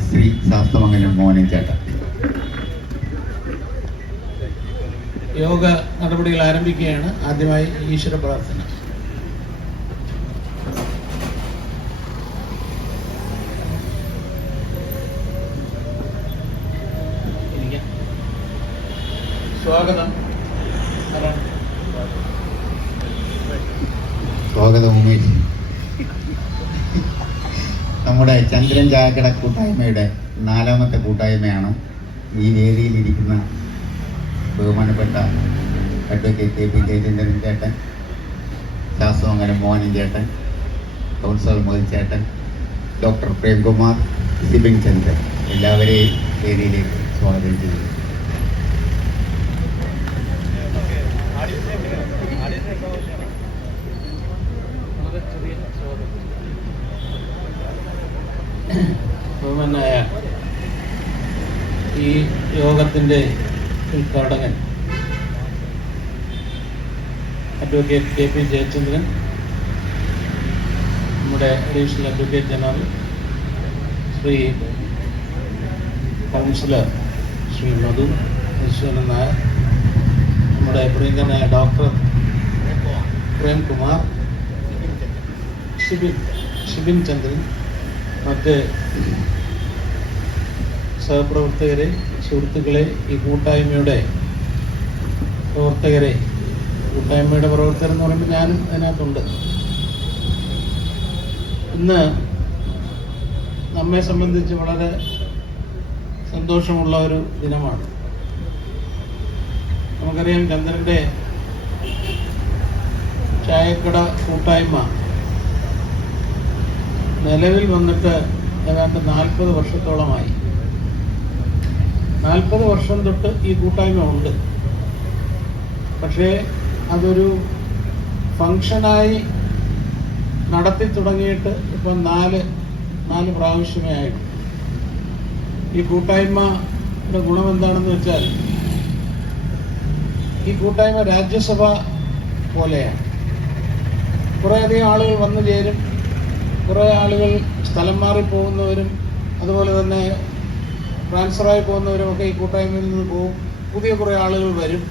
ശ്രീ ശാസ്തമംഗലം മോഹനൻ ചേട്ടൻ. യോഗ നടപടികൾ ആരംഭിക്കുകയാണ്. ആദ്യമായി ഈശ്വര പ്രാർത്ഥന. സ്വാഗതം. സ്വാഗതം ഉമേഷ്. നമ്മുടെ ചന്ദ്രൻ ചായക്കട കൂട്ടായ്മയുടെ 4ാമത്തെ കൂട്ടായ്മയാണ്. ഈ വേദിയിലിരിക്കുന്ന ബഹുമാനപ്പെട്ട അഡ്വക്കേറ്റ് കെ പി ജയചന്ദ്രൻ ചേട്ടൻ, ശാസ്തമംഗലം മോഹനൻ ചേട്ടൻ, കൗൺസിലർ മോദി ചേട്ടൻ, ഡോക്ടർ പ്രേംകുമാർ, സിബിൻ ചന്ദ്രൻ, എല്ലാവരെയും വേദിയിലേക്ക് സ്വാഗതം ചെയ്യുന്നു. ബഹുമാനായ ഈ യോഗത്തിൻ്റെ ഉദ്ഘാടകൻ അഡ്വക്കേറ്റ് കെ പി ജയചന്ദ്രൻ, നമ്മുടെ additional advocate general Shri councillor Shri Madhu Viswanathan Nair, നമ്മുടെ പ്രിയങ്കരനായ ഡോക്ടർ പ്രേംകുമാർ, ഷിബിൻ ചന്ദ്രൻ, മറ്റ് സഹപ്രവർത്തകരെ, സുഹൃത്തുക്കളെ, ഈ കൂട്ടായ്മയുടെ പ്രവർത്തകരെ, കൂട്ടായ്മയുടെ പ്രവർത്തകർ എന്ന് പറയുമ്പോൾ ഞാനും അതിനകത്തുണ്ട്. ഇന്ന് നമ്മെ സംബന്ധിച്ച് വളരെ സന്തോഷമുള്ള ഒരു ദിനമാണ്. നമുക്കറിയാം, ചന്ദ്രൻ്റെ ചായക്കട കൂട്ടായ്മ നിലവിൽ വന്നിട്ട് ഏതാണ്ട് 40 വർഷത്തോളമായി. 40 വർഷം തൊട്ട് ഈ കൂട്ടായ്മ ഉണ്ട്. പക്ഷേ അതൊരു ഫങ്ഷനായി നടത്തി തുടങ്ങിയിട്ട് ഇപ്പം 4 പ്രാവശ്യമേ ആയിട്ട്. ഈ കൂട്ടായ്മയുടെ ഗുണം എന്താണെന്ന് വെച്ചാൽ, ഈ കൂട്ടായ്മ രാജ്യസഭ പോലെയാണ്. കുറേയധികം ആളുകൾ വന്നു ചേരും. കുറേ ആളുകൾ സ്ഥലം മാറിപ്പോകുന്നവരും അതുപോലെ തന്നെ ട്രാൻസ്ഫറായി പോകുന്നവരുമൊക്കെ ഈ കൂട്ടായ്മയിൽ നിന്ന് പോകും. പുതിയ കുറേ ആളുകൾ വരും.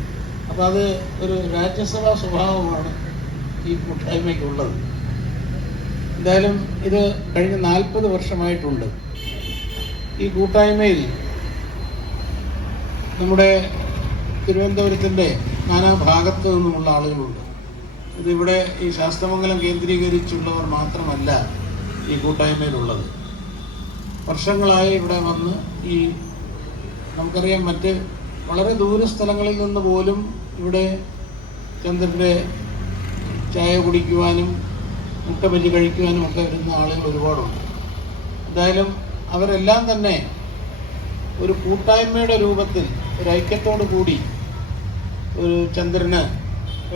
അപ്പോൾ അത് ഒരു രാജ്യസഭാ സ്വഭാവമാണ് ഈ കൂട്ടായ്മയ്ക്കുള്ളത്. എന്തായാലും ഇത് കഴിഞ്ഞ 40 വർഷമായിട്ടുണ്ട്. ഈ കൂട്ടായ്മയിൽ നമ്മുടെ തിരുവനന്തപുരത്തിൻ്റെ നാനാഭാഗത്തു നിന്നുമുള്ള ആളുകളുണ്ട്. ഇതിവിടെ ഈ ശാസ്തമംഗലം കേന്ദ്രീകരിച്ചുള്ളവർ മാത്രമല്ല ഈ കൂട്ടായ്മയിലുള്ളത്. വർഷങ്ങളായി ഇവിടെ വന്ന് ഈ നമുക്കറിയാം, മറ്റ് വളരെ ദൂര സ്ഥലങ്ങളിൽ നിന്ന് പോലും ഇവിടെ ചന്ദ്രൻ്റെ ചായ കുടിക്കുവാനും മുട്ട ബജി കഴിക്കുവാനും ഒക്കെ വരുന്ന ആളുകൾ ഒരുപാടുണ്ട്. എന്തായാലും അവരെല്ലാം തന്നെ ഒരു കൂട്ടായ്മയുടെ രൂപത്തിൽ, ഒരു ഐക്യത്തോടു കൂടി, ഒരു ചന്ദ്രന്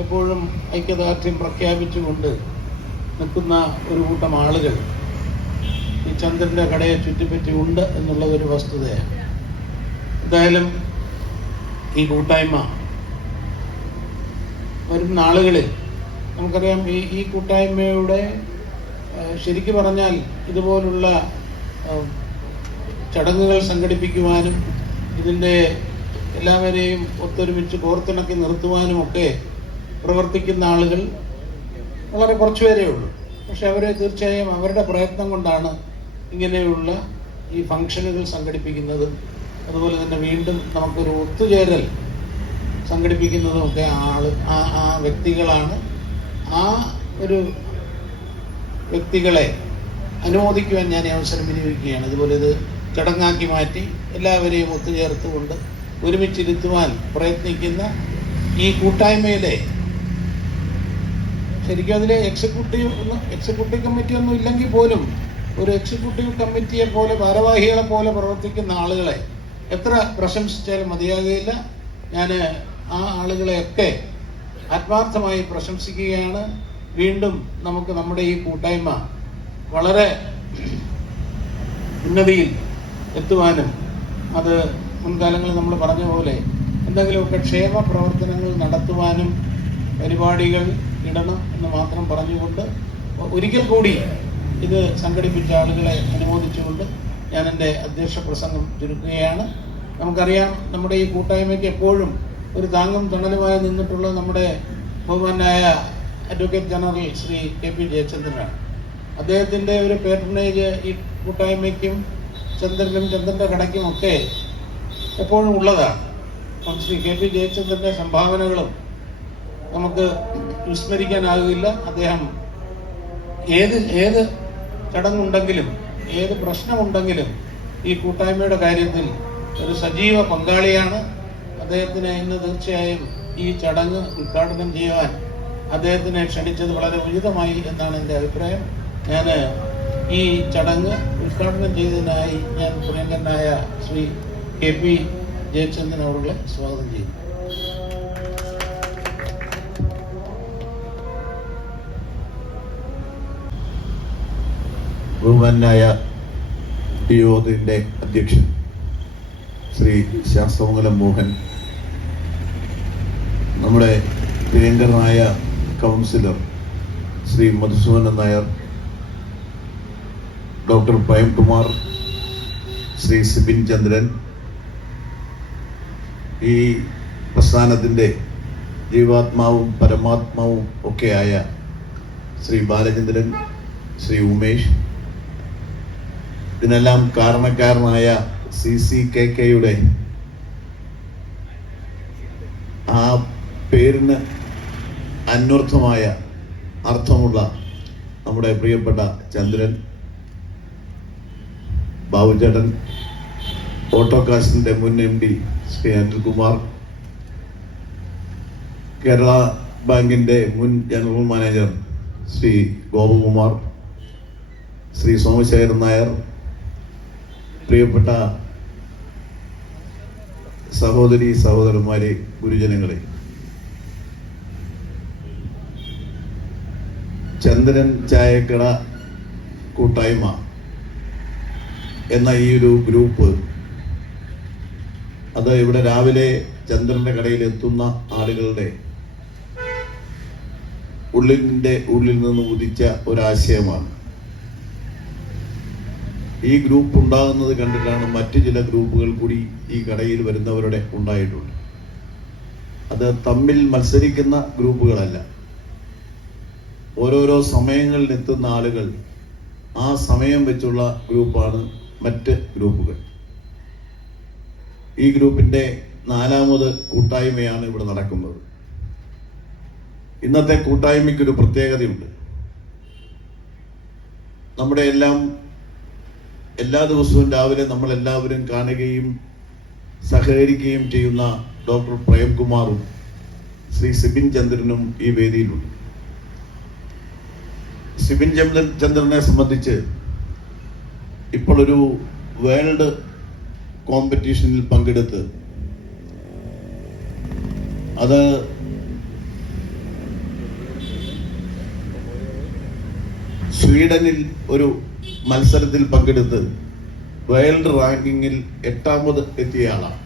എപ്പോഴും ഐക്യദാർഢ്യം പ്രഖ്യാപിച്ചുകൊണ്ട് നിൽക്കുന്ന ഒരു കൂട്ടം ആളുകൾ ഈ ചന്ദ്രൻ്റെ കടയെ ചുറ്റിപ്പറ്റി ഉണ്ട് എന്നുള്ളതൊരു വസ്തുതയാണ്. എന്തായാലും ഈ കൂട്ടായ്മ വരുന്ന ആളുകളിൽ നമുക്കറിയാം, ഈ കൂട്ടായ്മയുടെ ശരിക്കു പറഞ്ഞാൽ ഇതുപോലുള്ള ചടങ്ങുകൾ സംഘടിപ്പിക്കുവാനും ഇതിൻ്റെ എല്ലാവരെയും ഒത്തൊരുമിച്ച് കോർത്തിണക്കി നിർത്തുവാനുമൊക്കെ പ്രവർത്തിക്കുന്ന ആളുകൾ വളരെ കുറച്ചുപേരേ ഉള്ളൂ. പക്ഷെ അവരെ തീർച്ചയായും അവരുടെ പ്രയത്നം കൊണ്ടാണ് ഇങ്ങനെയുള്ള ഈ ഫംഗ്ഷനുകൾ സംഘടിപ്പിക്കുന്നതും അതുപോലെ തന്നെ വീണ്ടും നമുക്കൊരു ഒത്തുചേരൽ സംഘടിപ്പിക്കുന്നതുമൊക്കെ ആ വ്യക്തികളാണ്. ആ ഒരു വ്യക്തികളെ അനുമോദിക്കുവാൻ ഞാൻ ഈ അവസരം വിനിയോഗിക്കുകയാണ്. ഇതുപോലെ ഇത് ചടങ്ങാക്കി മാറ്റി എല്ലാവരെയും ഒത്തുചേർത്തുകൊണ്ട് ഒരുമിച്ചിരുത്തുവാൻ പ്രയത്നിക്കുന്ന ഈ കൂട്ടായ്മയിലെ, ശരിക്കും അതിലെ എക്സിക്യൂട്ടീവ് കമ്മിറ്റി ഒന്നും ഇല്ലെങ്കിൽ പോലും ഒരു എക്സിക്യൂട്ടീവ് കമ്മിറ്റിയെ പോലെ, ഭാരവാഹികളെ പോലെ പ്രവർത്തിക്കുന്ന ആളുകളെ എത്ര പ്രശംസിച്ചാലും മതിയാകുകയില്ല. ഞാൻ ആ ആളുകളെയൊക്കെ ആത്മാർത്ഥമായി പ്രശംസിക്കുകയാണ്. വീണ്ടും നമുക്ക് നമ്മുടെ ഈ കൂട്ടായ്മ വളരെ ഉന്നതിയിൽ എത്തുവാനും, അത് മുൻകാലങ്ങളിൽ നമ്മൾ പറഞ്ഞ പോലെ എന്തെങ്കിലുമൊക്കെ ക്ഷേമ പ്രവർത്തനങ്ങൾ നടത്തുവാനും പരിപാടികൾ ഇടണം എന്ന് മാത്രം പറഞ്ഞുകൊണ്ട് ഒരിക്കൽ കൂടി ഇത് സംഘടിപ്പിച്ച ആളുകളെ അനുമോദിച്ചുകൊണ്ട് ഞാൻ എൻ്റെ അധ്യക്ഷ പ്രസംഗം ചുരുക്കുകയാണ്. നമുക്കറിയാം, നമ്മുടെ ഈ കൂട്ടായ്മയ്ക്ക് എപ്പോഴും ഒരു താങ്ങും തണലുമായി നിന്നിട്ടുള്ള നമ്മുടെ ബഹുമാനായ അഡ്വക്കേറ്റ് ജനറൽ ശ്രീ KP ജയചന്ദ്രനാണ്. അദ്ദേഹത്തിൻ്റെ ഒരു പേട്രണേജ് ഈ കൂട്ടായ്മയ്ക്കും ചന്ദ്രനും ചന്ദ്രൻ്റെ കടയ്ക്കുമൊക്കെ എപ്പോഴും ഉള്ളതാണ്. അപ്പം ശ്രീ KP ജയചന്ദ്രൻ്റെ സംഭാവനകളും നമുക്ക് വിസ്മരിക്കാനാകില്ല. അദ്ദേഹം ഏത് ചടങ്ങുണ്ടെങ്കിലും ഏത് പ്രശ്നമുണ്ടെങ്കിലും ഈ കൂട്ടായ്മയുടെ കാര്യത്തിൽ ഒരു സജീവ പങ്കാളിയാണ്. അദ്ദേഹത്തിന് ഇന്ന് തീർച്ചയായും ഈ ചടങ്ങ് ഉദ്ഘാടനം ചെയ്യുവാൻ അദ്ദേഹത്തിനെ ക്ഷണിച്ചത് വളരെ ഉചിതമായി എന്നാണ് എൻ്റെ അഭിപ്രായം. ഞാൻ ഈ ചടങ്ങ് ഉദ്ഘാടനം ചെയ്തതിനായി ഞാൻ പ്രിയങ്കരനായ ശ്രീ KP ജയചന്ദ്രൻ അവരുടെ സ്വാഗതം ചെയ്യുന്നു. ബഹുമാനായ യോഗത്തിന്റെ അധ്യക്ഷൻ ശ്രീ ശാസ്ത്രമംഗലം മോഹൻ, നമ്മുടെ പ്രിയങ്കരനായ കൗൺസിലർ ശ്രീ മധുസൂദനൻ നായർ, ഡോക്ടർ പ്രേംകുമാർ, ശ്രീ സിബിൻ ചന്ദ്രൻ, ഈ പ്രസ്ഥാനത്തിൻ്റെ ജീവാത്മാവും പരമാത്മാവും ഒക്കെയായ ശ്രീ ബാലചന്ദ്രൻ, ശ്രീ ഉമേഷ്, ഇതിനെല്ലാം കാരണക്കാരനായ CCKK-യുടെ ആ പേരിന് അന്വർത്ഥമായ അർത്ഥമുള്ള നമ്മുടെ പ്രിയപ്പെട്ട ചന്ദ്രൻ, ബാബുചേട്ടൻ, ഓട്ടോകാസ്റ്റിൻ്റെ മുൻ MD ശ്രീ അനിൽകുമാർ, കേരള ബാങ്കിൻ്റെ മുൻ ജനറൽ മാനേജർ ശ്രീ ഗോപകുമാർ, ശ്രീ സോമശേഖരൻ നായർ, പ്രിയപ്പെട്ട സഹോദരി സഹോദരന്മാരെ, ഗുരുജനങ്ങളെ, ചന്ദ്രൻ ചായക്കട കൂട്ടായ്മ എന്ന ഈ ഒരു ഗ്രൂപ്പ്, അത് ഇവിടെ രാവിലെ ചന്ദ്രന്റെ കടയിൽ എത്തുന്ന ആളുകളുടെ ഉള്ളിൽ നിന്ന് ഉദിച്ച ഒരാശയമാണ്. ഈ ഗ്രൂപ്പ് ഉണ്ടാകുന്നത് കണ്ടിട്ടാണ് മറ്റു ചില ഗ്രൂപ്പുകൾ കൂടി ഈ കടയിൽ വരുന്നവരുടെ ഉണ്ടായിട്ടുണ്ട്. അത് തമ്മിൽ മത്സരിക്കുന്ന ഗ്രൂപ്പുകളല്ല. ഓരോരോ സമയങ്ങളിൽ എത്തുന്ന ആളുകൾ, ആ സമയം വെച്ചുള്ള ഗ്രൂപ്പാണ് മറ്റ് ഗ്രൂപ്പുകൾ. ഈ ഗ്രൂപ്പിന്റെ 4ാമത് കൂട്ടായ്മയാണ് ഇവിടെ നടക്കുന്നത്. ഇന്നത്തെ കൂട്ടായ്മയ്ക്കൊരു പ്രത്യേകതയുണ്ട്. നമ്മുടെ എല്ലാ ദിവസവും രാവിലെ നമ്മൾ എല്ലാവരും കാണുകയും സഹകരിക്കുകയും ചെയ്യുന്ന ഡോക്ടർ പ്രേംകുമാറും ശ്രീ സിബിൻ ചന്ദ്രനും ഈ വേദിയിലുണ്ട്. സിബിൻ ചന്ദ്രനെ സംബന്ധിച്ച് ഇപ്പോൾ ഒരു വേൾഡ് കോമ്പറ്റീഷനിൽ പങ്കെടുത്ത് അത് സ്വീഡനിൽ ഒരു മത്സരത്തിൽ പങ്കെടുത്ത് വേൾഡ് റാങ്കിങ്ങിൽ 8ാമത് എത്തിയ ആളാണ്.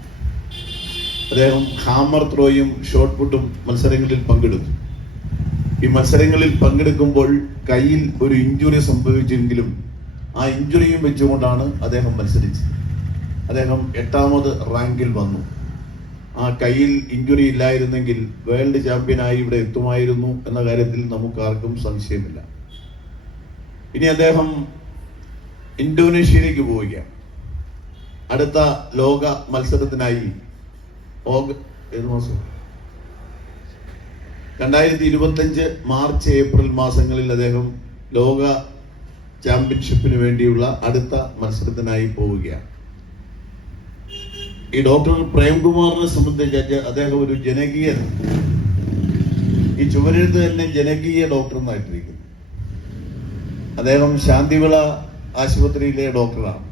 അദ്ദേഹം ഹാമർ ത്രോയും ഷോട്ട് പുട്ടും മത്സരങ്ങളിൽ പങ്കെടുത്തു. ഈ മത്സരങ്ങളിൽ പങ്കെടുക്കുമ്പോൾ കയ്യിൽ ഒരു ഇഞ്ചുറി സംഭവിച്ചെങ്കിലും ആ ഇഞ്ചുറിയും വെച്ചുകൊണ്ടാണ് അദ്ദേഹം മത്സരിച്ചത്. അദ്ദേഹം 8ാമത് റാങ്കിൽ വന്നു. ആ കയ്യിൽ ഇഞ്ചുറി ഇല്ലായിരുന്നെങ്കിൽ വേൾഡ് ചാമ്പ്യനായി ഇവിടെ എത്തുമായിരുന്നു എന്ന കാര്യത്തിൽ നമുക്ക് ആർക്കും സംശയമില്ല. ഇനി അദ്ദേഹം ഇന്തോനേഷ്യയിലേക്ക് പോവുകയാണ്. അടുത്ത ലോക മത്സരത്തിനായി 2025 മാർച്ച് ഏപ്രിൽ മാസങ്ങളിൽ അദ്ദേഹം ലോക ചാമ്പ്യൻഷിപ്പിന് വേണ്ടിയുള്ള അടുത്ത മത്സരത്തിനായി പോവുകയാണ്. ഈ ഡോക്ടർ പ്രേംകുമാറിനെ സംബന്ധിച്ച് അദ്ദേഹം ഒരു ജനകീയ, ഈ ചുവരെഴുത്ത് തന്നെ ജനകീയ ഡോക്ടർ എന്നായിട്ടിരിക്കുന്നു. അദ്ദേഹം ശാന്തിവിള ആശുപത്രിയിലെ ഡോക്ടറാണ്.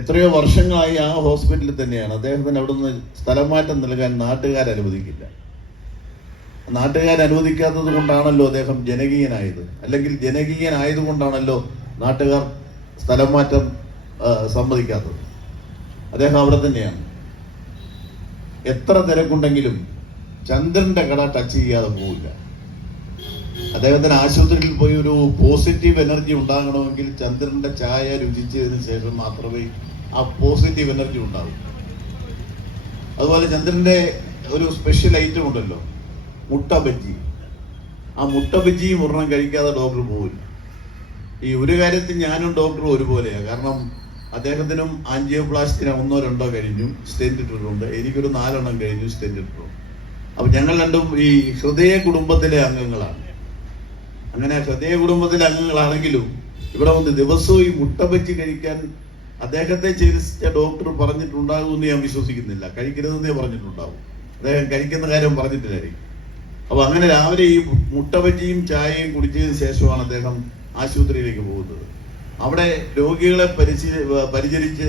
എത്രയോ വർഷങ്ങളായി ആ ഹോസ്പിറ്റലിൽ തന്നെയാണ്. അദ്ദേഹത്തിന് അവിടുന്ന് സ്ഥലം മാറ്റം നൽകാൻ നാട്ടുകാരനുവദിക്കില്ല. നാട്ടുകാരനുവദിക്കാത്തത് കൊണ്ടാണല്ലോ അദ്ദേഹം ജനകീയനായത്. അല്ലെങ്കിൽ ജനകീയനായതുകൊണ്ടാണല്ലോ നാട്ടുകാർ സ്ഥലം മാറ്റം സമ്മതിക്കാത്തത്. അദ്ദേഹം അവിടെ തന്നെയാണ്. എത്ര തിരക്കുണ്ടെങ്കിലും ചന്ദ്രന്റെ കട ടച്ച് ചെയ്യാതെ പോവില്ല. അദ്ദേഹത്തിന് ആശുപത്രിയിൽ പോയി ഒരു പോസിറ്റീവ് എനർജി ഉണ്ടാകണമെങ്കിൽ ചന്ദ്രന്റെ ചായ രുചിച്ചതിന് ശേഷം മാത്രമേ ആ പോസിറ്റീവ് എനർജി ഉണ്ടാകൂ. അതുപോലെ ചന്ദ്രന്റെ ഒരു സ്പെഷ്യൽ ഐറ്റം ഉണ്ടല്ലോ, മുട്ട ബജ്ജി. ആ മുട്ട ബജ്ജിയും ഒരെണ്ണം കഴിക്കാതെ ഡോക്ടർ പോകില്ല. ഈ ഒരു കാര്യത്തിൽ ഞാനും ഡോക്ടറും ഒരുപോലെയാണ്. കാരണം അദ്ദേഹത്തിനും ആൻജിയോപ്ലാസ്റ്റിന് 1 or 2 കഴിഞ്ഞു, സ്റ്റെന്റ് ഇട്ടിട്ടുണ്ട്. എനിക്കൊരു 4 എണ്ണം കഴിഞ്ഞു, സ്റ്റെന്റ് ഇട്ടിട്ടുണ്ട്. അപ്പൊ ഞങ്ങൾ രണ്ടും ഈ ഹൃദയ കുടുംബത്തിലെ അംഗങ്ങളാണ്. അങ്ങനെ ഹൃദയ കുടുംബത്തിലെ അംഗങ്ങളാണെങ്കിലും ഇവിടെ വന്ന് ദിവസവും ഈ മുട്ട ബജ്ജി കഴിക്കാൻ അദ്ദേഹത്തെ ചികിത്സിച്ച ഡോക്ടർ പറഞ്ഞിട്ടുണ്ടാകുമെന്ന് ഞാൻ വിശ്വസിക്കുന്നില്ല. കഴിക്കരുതെന്നേ പറഞ്ഞിട്ടുണ്ടാവും. അദ്ദേഹം കഴിക്കുന്ന കാര്യം പറഞ്ഞിട്ടില്ലായിരിക്കും. അപ്പൊ അങ്ങനെ രാവിലെ ഈ മുട്ട ബജ്ജിയും ചായയും കുടിച്ചതിന് ശേഷമാണ് അദ്ദേഹം ആശുപത്രിയിലേക്ക് പോകുന്നത്. അവിടെ രോഗികളെ പരിചരിച്ച്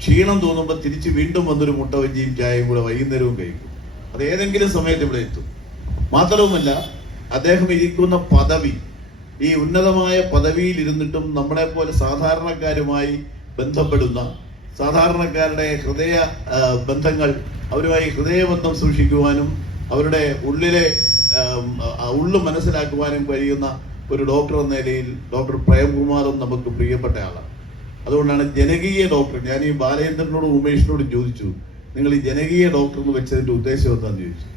ക്ഷീണം തോന്നുമ്പോൾ തിരിച്ച് വീണ്ടും വന്നൊരു മുട്ട ബജ്ജിയും ചായയും കൂടെ വൈകുന്നേരവും കഴിക്കും. അത് ഏതെങ്കിലും സമയത്ത് ഇവിടെ എത്തും. മാത്രവുമല്ല, അദ്ദേഹം ഇരിക്കുന്ന പദവി, ഈ ഉന്നതമായ പദവിയിൽ ഇരുന്നിട്ടും നമ്മളെ പോലെ സാധാരണക്കാരുമായി ബന്ധപ്പെടുന്ന, സാധാരണക്കാരുടെ ഹൃദയ ബന്ധങ്ങൾ, അവരുമായി ഹൃദയബന്ധം സൂക്ഷിക്കുവാനും അവരുടെ ഉള്ളിലെ ഉള്ളു മനസ്സിലാക്കുവാനും കഴിയുന്ന ഒരു ഡോക്ടർ എന്ന നിലയിൽ ഡോക്ടർ പ്രേംകുമാറും നമുക്ക് പ്രിയപ്പെട്ട ആളാണ്. അതുകൊണ്ടാണ് ജനകീയ ഡോക്ടർ. ഞാൻ ഈ ബാലചന്ദ്രനോടും ഉമേഷിനോടും ചോദിച്ചു, നിങ്ങൾ ഈ ജനകീയ ഡോക്ടർ എന്ന് വെച്ചതിന്റെ ഉദ്ദേശം എന്താണെന്ന് ചോദിച്ചു.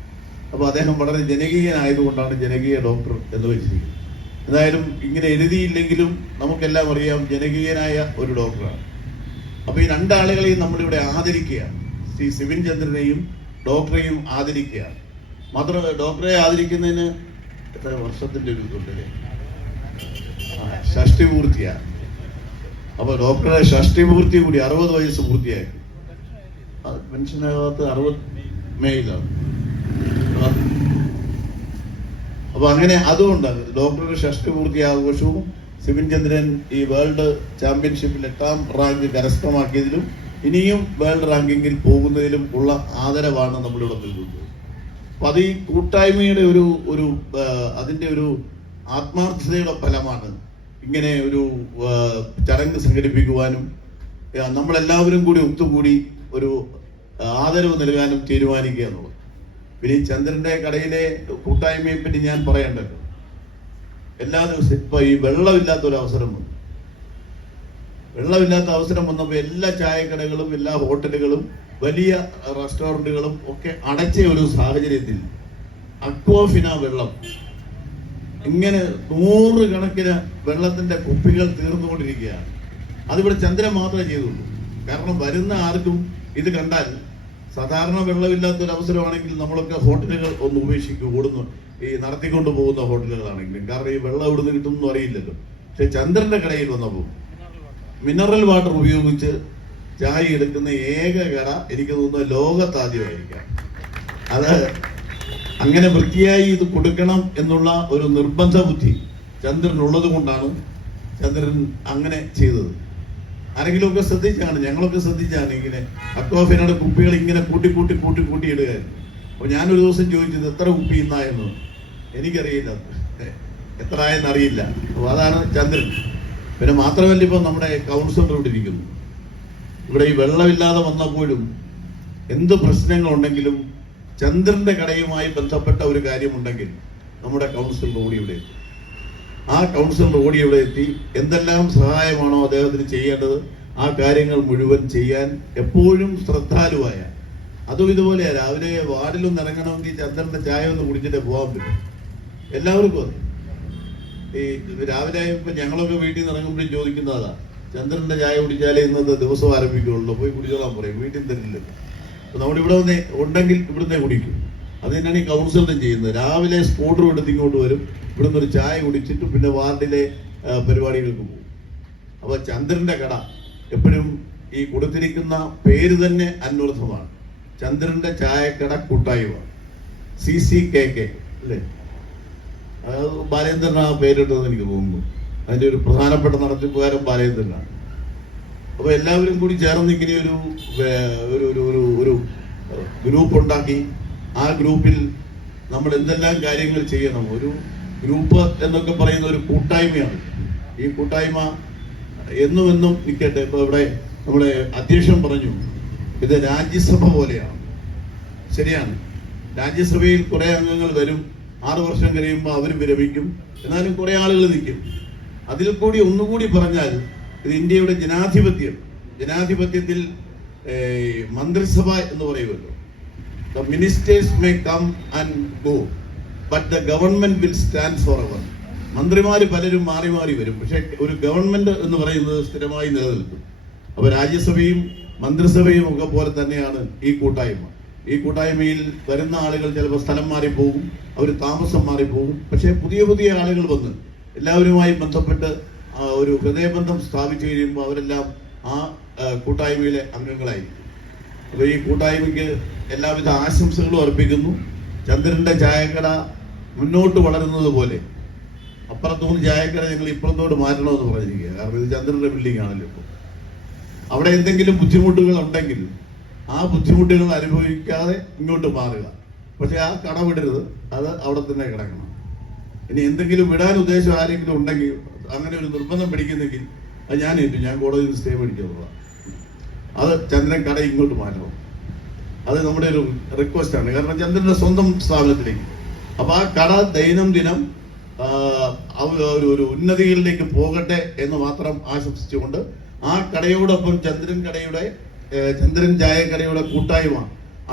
അപ്പോൾ അദ്ദേഹം വളരെ ജനകീയനായതുകൊണ്ടാണ് ജനകീയ ഡോക്ടർ എന്ന് വെച്ചിരിക്കുന്നത്. എന്തായാലും ഇങ്ങനെ എഴുതിയില്ലെങ്കിലും നമുക്കെല്ലാം അറിയാം ജനകീയനായ ഒരു ഡോക്ടറാണ്. അപ്പൊ ഈ 2 ആളുകളെയും നമ്മളിവിടെ ആദരിക്കുകയാണ്. ശ്രീ സിബിൻ ചന്ദ്രനെയും ഡോക്ടറെയും ആദരിക്കുകയാണ്. മാത്രമല്ല, ഡോക്ടറെ ആദരിക്കുന്നതിന് എത്ര വർഷത്തിന്റെ ഒരു ഇതുണ്ടല്ലേ, ഷഷ്ടിപൂർത്തിയാണ്. അപ്പൊ ഡോക്ടറെ ഷഷ്ടിപൂർത്തി കൂടി 60 വയസ്സ് പൂർത്തിയാക്കി. പെൻഷനകത്ത് 60 മേയിലാണ്. അപ്പൊ അങ്ങനെ അതുകൊണ്ടാണ് ഡോക്ടറുടെ ഷഷ്ടിപൂർത്തി ആഘോഷവും സിബിൻ ചന്ദ്രൻ ഈ വേൾഡ് ചാമ്പ്യൻഷിപ്പിൽ 8ാം റാങ്ക് കരസ്ഥമാക്കിയതിലും ഇനിയും വേൾഡ് റാങ്കിങ്ങിൽ പോകുന്നതിലും ഉള്ള ആദരവാണ് നമ്മളിവിടെ നൽകുന്നത്. അപ്പൊ അത് ഈ കൂട്ടായ്മയുടെ ഒരു അതിന്റെ ഒരു ആത്മാർത്ഥതയുടെ ഫലമാണ് ഇങ്ങനെ ഒരു ചടങ്ങ് സംഘടിപ്പിക്കുവാനും നമ്മളെല്ലാവരും കൂടി ഒത്തുകൂടി ഒരു ആദരവ് നൽകാനും തീരുമാനിക്കുക എന്നുള്ളത്. പിന്നെ ഈ ചന്ദ്രന്റെ കടയിലെ കൂട്ടായ്മയെ പറ്റി ഞാൻ പറയേണ്ടല്ലോ. എല്ലാ ദിവസവും ഇപ്പൊ ഈ വെള്ളമില്ലാത്ത ഒരു അവസരം വന്നു. വെള്ളമില്ലാത്ത അവസരം വന്നപ്പോൾ എല്ലാ ചായക്കടകളും എല്ലാ ഹോട്ടലുകളും വലിയ റെസ്റ്റോറൻറ്റുകളും ഒക്കെ അടച്ച ഒരു സാഹചര്യത്തിൽ അക്വാഫിന വെള്ളം, ഇങ്ങനെ 100 കണക്കിന് വെള്ളത്തിന്റെ കുപ്പികൾ തീർന്നുകൊണ്ടിരിക്കുകയാണ്. അതിവിടെ ചന്ദ്രൻ മാത്രമേ ചെയ്തുള്ളൂ. കാരണം വരുന്ന ആർക്കും ഇത് കണ്ടാൽ, സാധാരണ വെള്ളമില്ലാത്തൊരു അവസരമാണെങ്കിൽ നമ്മളൊക്കെ ഹോട്ടലുകൾ ഒന്ന് ഉപേക്ഷിക്കും, ഓടുന്നു ഈ നടത്തിക്കൊണ്ട് പോകുന്ന ഹോട്ടലുകളാണെങ്കിലും. കാരണം ഈ വെള്ളം എവിടുന്ന് കിട്ടുമെന്നും അറിയില്ലല്ലോ. പക്ഷെ ചന്ദ്രന്റെ കടയിൽ വന്നപ്പോൾ മിനറൽ വാട്ടർ ഉപയോഗിച്ച് ചായ എടുക്കുന്ന ഏക കട എനിക്ക് തോന്നുന്നത് ലോകത്താദ്യമായിരിക്കാം. അത് അങ്ങനെ വൃത്തിയായി ഇത് കൊടുക്കണം എന്നുള്ള ഒരു നിർബന്ധ ബുദ്ധി ചന്ദ്രനുള്ളത് കൊണ്ടാണ് ചന്ദ്രൻ അങ്ങനെ ചെയ്തത്. ആരെങ്കിലുമൊക്കെ ശ്രദ്ധിച്ചാണ്, ഞങ്ങളൊക്കെ ശ്രദ്ധിച്ചാണ് ഇങ്ങനെ അക്വാഫിനയുടെ കുപ്പികൾ ഇങ്ങനെ കൂട്ടി ഇടുകയായിരുന്നു. അപ്പൊ ഞാനൊരു ദിവസം ചോദിച്ചത് എത്ര കുപ്പി ഇന്നായെന്ന്. എനിക്കറിയില്ല, എത്ര ആയെന്നറിയില്ല. അപ്പോൾ അതാണ് ചന്ദ്രൻ. പിന്നെ മാത്രമല്ല, ഇപ്പൊ നമ്മുടെ കൗൺസിലർ ഇവിടെ ഇരിക്കുന്നു. ഇവിടെ ഈ വെള്ളമില്ലാതെ വന്നപ്പോഴും എന്ത് പ്രശ്നങ്ങളുണ്ടെങ്കിലും ചന്ദ്രന്റെ കടയുമായി ബന്ധപ്പെട്ട ഒരു കാര്യമുണ്ടെങ്കിൽ നമ്മുടെ കൗൺസിലർ ഓടി ഇവിടെ എത്തി. ആ കൗൺസിലർ ഓടി ഇവിടെ എത്തി എന്തെല്ലാം സഹായമാണോ അദ്ദേഹത്തിന് ചെയ്യേണ്ടത് ആ കാര്യങ്ങൾ മുഴുവൻ ചെയ്യാൻ എപ്പോഴും ശ്രദ്ധാലുവായ. അതും ഇതുപോലെയാ, രാവിലെ വാർഡിലൊന്ന് ഇറങ്ങണമെങ്കിൽ ചന്ദ്രന്റെ ചായ ഒന്ന് കുടിച്ചിട്ടേ പോകാൻ പറ്റും. എല്ലാവർക്കും അത് ഈ രാവിലെ ഇപ്പൊ ഞങ്ങളൊക്കെ വീട്ടിൽ നിന്ന് ഇറങ്ങുമ്പോഴും ചോദിക്കുന്നതാ, ചന്ദ്രന്റെ ചായ കുടിച്ചാലേ ഇന്നത്തെ ദിവസം ആരംഭിക്കുള്ളൂ, പോയി കുടിച്ചോളാൻ പറയും, വീട്ടിൽ തരില്ലല്ലോ. അപ്പൊ നമ്മളിവിടെ വന്ന് ഉണ്ടെങ്കിൽ ഇവിടുന്ന് കുടിക്കും. അത് തന്നെയാണ് ഈ കൗൺസിലറും ചെയ്യുന്നത്. രാവിലെ സ്കൂട്ടർ എടുത്ത് ഇങ്ങോട്ട് വരും, ഇവിടുന്ന് ഒരു ചായ കുടിച്ചിട്ട് പിന്നെ വാർഡിലെ പരിപാടികൾക്ക് പോകും. അപ്പൊ ചന്ദ്രന്റെ കട എപ്പോഴും ഈ കൊടുത്തിരിക്കുന്ന പേര് തന്നെ അന്വർത്ഥമാണ്. ചന്ദ്രന്റെ ചായക്കട കൂട്ടായ്മ, CCKK അല്ലേ? ബാലേന്ദ്രൻ ആ പേരിട്ടതെന്ന് എനിക്ക് തോന്നുന്നു. അതിന്റെ ഒരു പ്രധാനപ്പെട്ട നടത്തിപ്പുകാരൻ ബാലേന്ദ്രനാണ്. അപ്പൊ എല്ലാവരും കൂടി ചേർന്ന് ഇങ്ങനെ ഒരു ഗ്രൂപ്പ് ഉണ്ടാക്കി ആ ഗ്രൂപ്പിൽ നമ്മൾ എന്തെല്ലാം കാര്യങ്ങൾ ചെയ്യണം. ഒരു ഗ്രൂപ്പ് എന്നൊക്കെ പറയുന്ന ഒരു കൂട്ടായ്മയാണ്. ഈ കൂട്ടായ്മ എന്നും നിൽക്കട്ടെ. ഇപ്പൊ ഇവിടെ നമ്മുടെ അധ്യക്ഷൻ പറഞ്ഞു, ഇത് രാജ്യസഭ പോലെയാണ്. ശരിയാണ്, രാജ്യസഭയിൽ കുറെ അംഗങ്ങൾ വരും, 6 വർഷം കഴിയുമ്പോൾ അവർ വിരമിക്കും. എന്നാലും കുറേ ആളുകൾ നിൽക്കും. അതിൽ കൂടി ഒന്നുകൂടി പറഞ്ഞാൽ ഇത് ഇന്ത്യയുടെ ജനാധിപത്യത്തിൽ മന്ത്രിസഭ എന്ന് പറയുമല്ലോ. The ministers may come and go but the government will stand forever. മന്ത്രിമാർ പലരും മാറി മാറി വരും, പക്ഷെ ഒരു ഗവൺമെന്റ് എന്ന് പറയുന്നത് സ്ഥിരമായി നിലനിൽക്കും. അപ്പോൾ രാജ്യസഭയും മന്ത്രിസഭയും ഒക്കെ പോലെ തന്നെയാണ് ഈ കൂട്ടായ്മ. ഈ കൂട്ടായ്മയിൽ വരുന്ന ആളുകൾ ചിലപ്പോൾ സ്ഥലം മാറിപ്പോകും, അവർ താമസം മാറിപ്പോകും. പക്ഷേ പുതിയ പുതിയ ആളുകൾ വന്ന് എല്ലാവരുമായി ബന്ധപ്പെട്ട് ഒരു ഹൃദയബന്ധം സ്ഥാപിച്ചു കഴിയുമ്പോൾ അവരെല്ലാം ആ കൂട്ടായ്മയിലെ അംഗങ്ങളായിരിക്കും. അപ്പോൾ ഈ കൂട്ടായ്മയ്ക്ക് എല്ലാവിധ ആശംസകളും അർപ്പിക്കുന്നു. ചന്ദ്രന്റെ ചായക്കട മുന്നോട്ട് വളരുന്നത് പോലെ അപ്പുറത്തുനിന്ന് ചായക്കട ഞങ്ങൾ ഇപ്പുറത്തോട്ട് മാറ്റണമെന്ന് പറഞ്ഞിരിക്കുക. കാരണം ഇത് ചന്ദ്രന്റെ ബിൽഡിംഗ് ആണല്ലോ. ഇപ്പോൾ അവിടെ എന്തെങ്കിലും ബുദ്ധിമുട്ടുകൾ ഉണ്ടെങ്കിൽ ആ ബുദ്ധിമുട്ടുകൾ അനുഭവിക്കാതെ ഇങ്ങോട്ട് മാറുക. പക്ഷെ ആ കട വിടരുത്, അത് അവിടെ തന്നെ കിടക്കണം. ഇനി എന്തെങ്കിലും വിടാൻ ഉദ്ദേശം ആരെങ്കിലും ഉണ്ടെങ്കിൽ, അങ്ങനെ ഒരു നിർബന്ധം പിടിക്കുന്നെങ്കിൽ അത് ഞാൻ കോടതിയിൽ നിന്ന് സ്റ്റേ പിടിക്കുന്നുള്ളതാണ്. അത് ചന്ദ്രൻ കട ഇങ്ങോട്ട് മാറ്റണം. അത് നമ്മുടെ ഒരു റിക്വസ്റ്റാണ്. കാരണം ചന്ദ്രന്റെ സ്വന്തം സ്ഥാപനത്തിലേക്ക്. അപ്പൊ ആ കട ദൈനംദിനം ഒരു ഉന്നതികളിലേക്ക് പോകട്ടെ എന്ന് മാത്രം ആശംസിച്ചുകൊണ്ട് ആ കടയോടൊപ്പം ചന്ദ്രൻ ചായക്കടയുടെ കൂട്ടായ്മ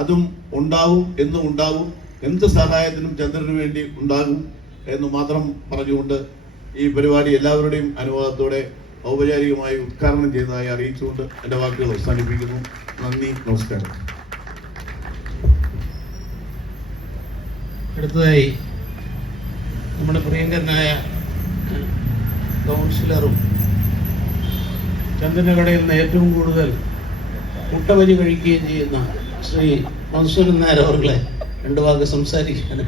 അതും ഉണ്ടാവും, എന്നും ഉണ്ടാവും. എന്ത് സഹായത്തിനും ചന്ദ്രന് വേണ്ടി ഉണ്ടാകും എന്ന് മാത്രം പറഞ്ഞുകൊണ്ട് ഈ പരിപാടി എല്ലാവരുടെയും അനുവാദത്തോടെ ഔപചാരികമായി ഉദ്ഘാടനം ചെയ്തതായി അറിയിച്ചുകൊണ്ട് എൻ്റെ വാക്കുകൾ അവസാനിപ്പിക്കുന്നു. നന്ദി, നമസ്കാരം. അടുത്തതായി നമ്മുടെ പ്രിയങ്കരനായ കൗൺസിലറും ചന്ദ്രന്റെ കടയിൽ നിന്ന് ഏറ്റവും കൂടുതൽ മുട്ടവരി കഴിക്കുകയും ചെയ്യുന്ന ശ്രീ മൻസൂരൻ നായർ അവരുടെ 2 വാക്ക് സംസാരിക്കാൻ.